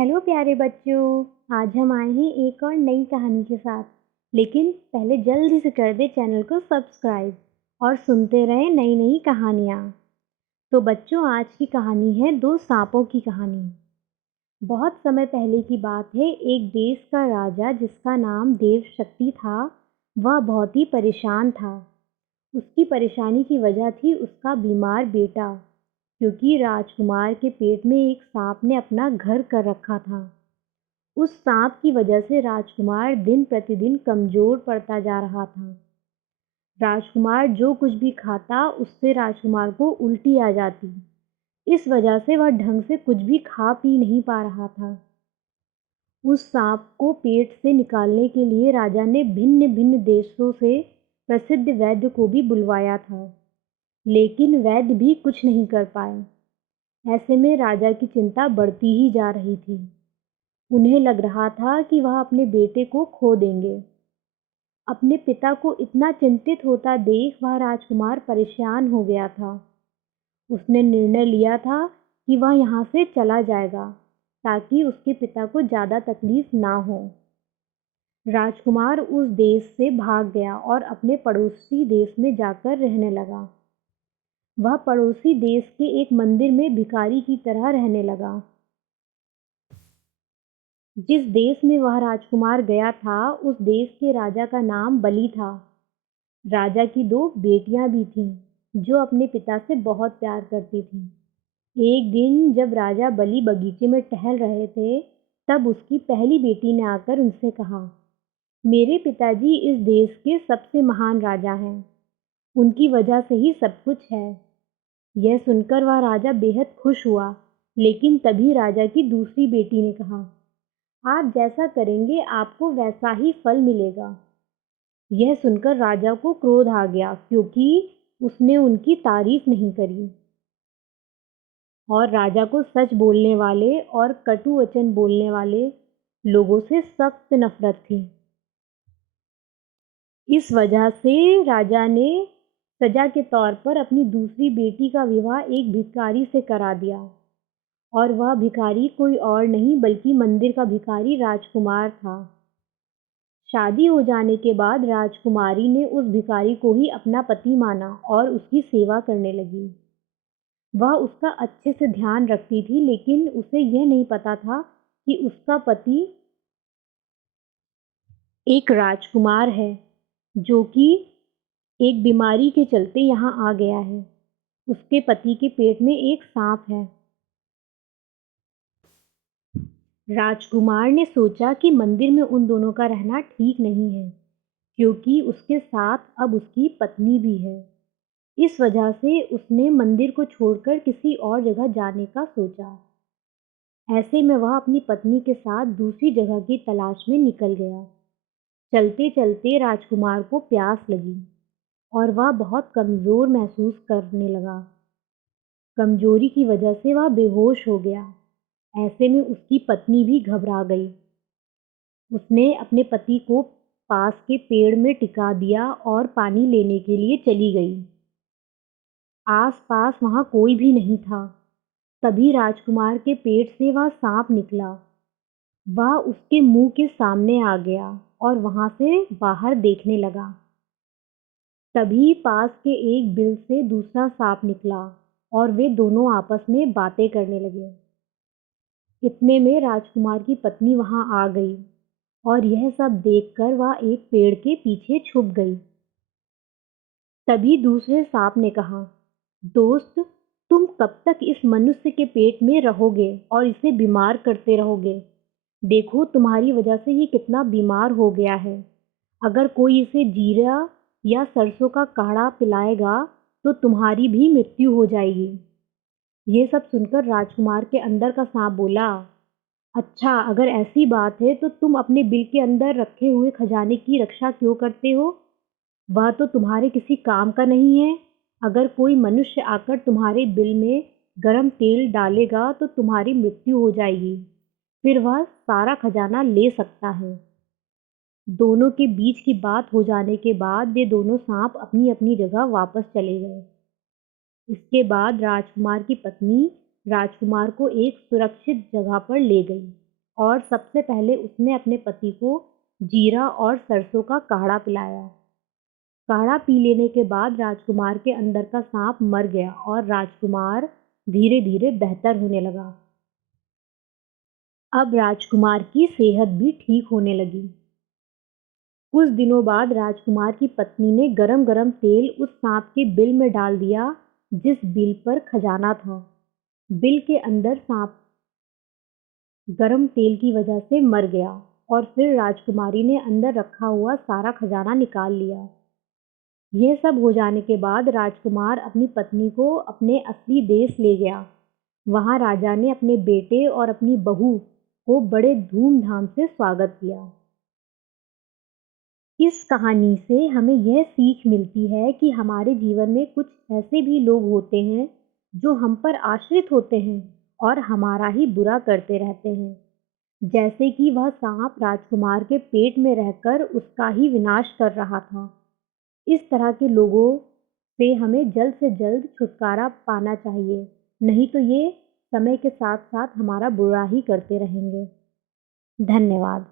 Hello प्यारे बच्चों। आज हम आए हैं एक और नई कहानी के साथ। लेकिन पहले जल्दी से कर दे चैनल को सब्सक्राइब और सुनते रहें नई नई कहानियाँ। तो बच्चों, आज की कहानी है दो सांपों की कहानी। बहुत समय पहले की बात है। एक देश का राजा जिसका नाम देवशक्ति था, वह बहुत ही परेशान था। उसकी परेशानी की वजह थी उसका बीमार बेटा, क्योंकि राजकुमार के पेट में एक सांप ने अपना घर कर रखा था। उस सांप की वजह से राजकुमार दिन प्रतिदिन कमजोर पड़ता जा रहा था। राजकुमार जो कुछ भी खाता उससे राजकुमार को उल्टी आ जाती। इस वजह से वह ढंग से कुछ भी खा पी नहीं पा रहा था। उस सांप को पेट से निकालने के लिए राजा ने भिन्न भिन्न देशों से प्रसिद्ध वैद्य को भी बुलवाया था, लेकिन वैद्य भी कुछ नहीं कर पाए। ऐसे में राजा की चिंता बढ़ती ही जा रही थी। उन्हें लग रहा था कि वह अपने बेटे को खो देंगे। अपने पिता को इतना चिंतित होता देख वह राजकुमार परेशान हो गया था। उसने निर्णय लिया था कि वह यहाँ से चला जाएगा, ताकि उसके पिता को ज़्यादा तकलीफ ना हो। राजकुमार उस देश से भाग गया और अपने पड़ोसी देश में जाकर रहने लगा। वह पड़ोसी देश के एक मंदिर में भिखारी की तरह रहने लगा। जिस देश में वह राजकुमार गया था, उस देश के राजा का नाम बलि था। राजा की दो बेटियां भी थीं, जो अपने पिता से बहुत प्यार करती थीं। एक दिन जब राजा बलि बगीचे में टहल रहे थे, तब उसकी पहली बेटी ने आकर उनसे कहा, मेरे पिताजी इस देश के सबसे महान राजा हैं। उनकी वजह से ही सब कुछ है। यह सुनकर वह राजा बेहद खुश हुआ, लेकिन तभी राजा की दूसरी बेटी ने कहा, आप जैसा करेंगे आपको वैसा ही फल मिलेगा। यह सुनकर राजा को क्रोध आ गया, क्योंकि उसने उनकी तारीफ नहीं करी और राजा को सच बोलने वाले और कटु वचन बोलने वाले लोगों से सख्त नफरत थी। इस वजह से राजा ने सजा के तौर पर अपनी दूसरी बेटी का विवाह एक भिखारी से करा दिया, और वह भिखारी कोई और नहीं बल्कि मंदिर का भिखारी राजकुमार था। शादी हो जाने के बाद राजकुमारी ने उस भिखारी को ही अपना पति माना और उसकी सेवा करने लगी। वह उसका अच्छे से ध्यान रखती थी, लेकिन उसे यह नहीं पता था कि उसका पति एक राजकुमार है, जो कि एक बीमारी के चलते यहाँ आ गया है। उसके पति के पेट में एक सांप है। राजकुमार ने सोचा कि मंदिर में उन दोनों का रहना ठीक नहीं है, क्योंकि उसके साथ अब उसकी पत्नी भी है। इस वजह से उसने मंदिर को छोड़कर किसी और जगह जाने का सोचा। ऐसे में वह अपनी पत्नी के साथ दूसरी जगह की तलाश में निकल गया। चलते चलते राजकुमार को प्यास लगी और वह बहुत कमज़ोर महसूस करने लगा। कमजोरी की वजह से वह बेहोश हो गया। ऐसे में उसकी पत्नी भी घबरा गई। उसने अपने पति को पास के पेड़ में टिका दिया और पानी लेने के लिए चली गई। आस-पास वहाँ कोई भी नहीं था। तभी राजकुमार के पेट से वह सांप निकला। वह उसके मुंह के सामने आ गया और वहाँ से बाहर देखने लगा। तभी पास के एक बिल से दूसरा सांप निकला और वे दोनों आपस में बातें करने लगे। इतने में राजकुमार की पत्नी वहाँ आ गई और यह सब देखकर वह एक पेड़ के पीछे छुप गई। तभी दूसरे सांप ने कहा, दोस्त, तुम कब तक इस मनुष्य के पेट में रहोगे और इसे बीमार करते रहोगे? देखो, तुम्हारी वजह से ये कितना बीमार हो गया है। अगर कोई इसे जीरा या सरसों का काढ़ा पिलाएगा तो तुम्हारी भी मृत्यु हो जाएगी। ये सब सुनकर राजकुमार के अंदर का सांप बोला, अच्छा, अगर ऐसी बात है तो तुम अपने बिल के अंदर रखे हुए खजाने की रक्षा क्यों करते हो? वह तो तुम्हारे किसी काम का नहीं है। अगर कोई मनुष्य आकर तुम्हारे बिल में गरम तेल डालेगा तो तुम्हारी मृत्यु हो जाएगी। फिर वह सारा खजाना ले सकता है। दोनों के बीच की बात हो जाने के बाद वे दोनों सांप अपनी अपनी जगह वापस चले गए। इसके बाद राजकुमार की पत्नी राजकुमार को एक सुरक्षित जगह पर ले गई और सबसे पहले उसने अपने पति को जीरा और सरसों का काढ़ा पिलाया। काढ़ा पी लेने के बाद राजकुमार के अंदर का सांप मर गया और राजकुमार धीरे धीरे बेहतर होने लगा। अब राजकुमार की सेहत भी ठीक होने लगी। कुछ दिनों बाद राजकुमार की पत्नी ने गरम गरम तेल उस सांप के बिल में डाल दिया जिस बिल पर खजाना था। बिल के अंदर सांप गरम तेल की वजह से मर गया और फिर राजकुमारी ने अंदर रखा हुआ सारा खजाना निकाल लिया। यह सब हो जाने के बाद राजकुमार अपनी पत्नी को अपने असली देश ले गया। वहाँ राजा ने अपने बेटे और अपनी बहू को बड़े धूमधाम से स्वागत किया। इस कहानी से हमें यह सीख मिलती है कि हमारे जीवन में कुछ ऐसे भी लोग होते हैं जो हम पर आश्रित होते हैं और हमारा ही बुरा करते रहते हैं, जैसे कि वह सांप राजकुमार के पेट में रहकर उसका ही विनाश कर रहा था। इस तरह के लोगों से हमें जल्द से जल्द छुटकारा पाना चाहिए, नहीं तो ये समय के साथ साथ हमारा बुरा ही करते रहेंगे। धन्यवाद।